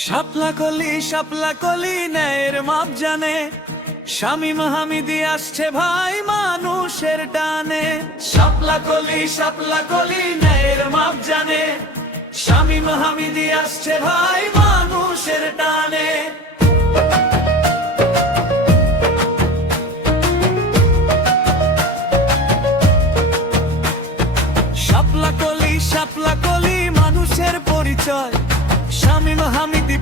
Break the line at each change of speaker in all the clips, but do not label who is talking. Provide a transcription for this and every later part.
শাপলা কলি শাপলা কলি ন্যায়ের মাপ জানে। স্বামী মহামিদি আসছে ভাই মানুষের টানে। শাপলা কলি শাপলা কলি ন্যায়ের মাপ জানে। স্বামী মহামিদি আসছে ভাই মানুষের টানে। শাপলা কলি শাপলা কলি মানুষের পরিচয়। Shamim Hamidi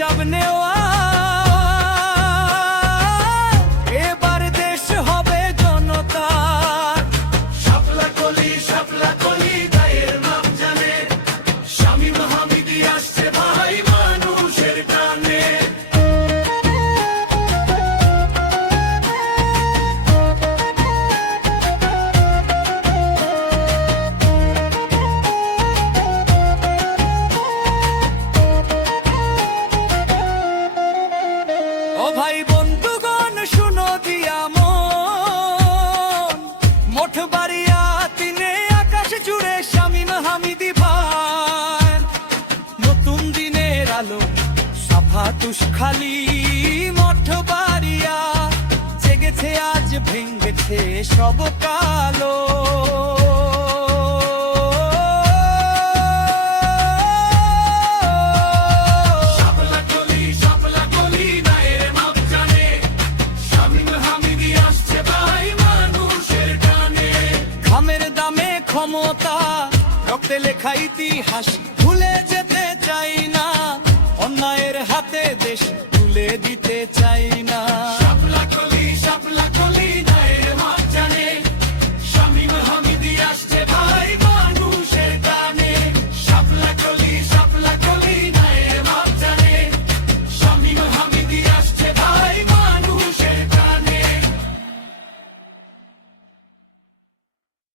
shopping there. খালি মঠ বাড়িয়া আজ ভেঙ্গেছে সব কালো। ক্ষমতা রক্তে লেখা ইতিহাস ভুলে যেত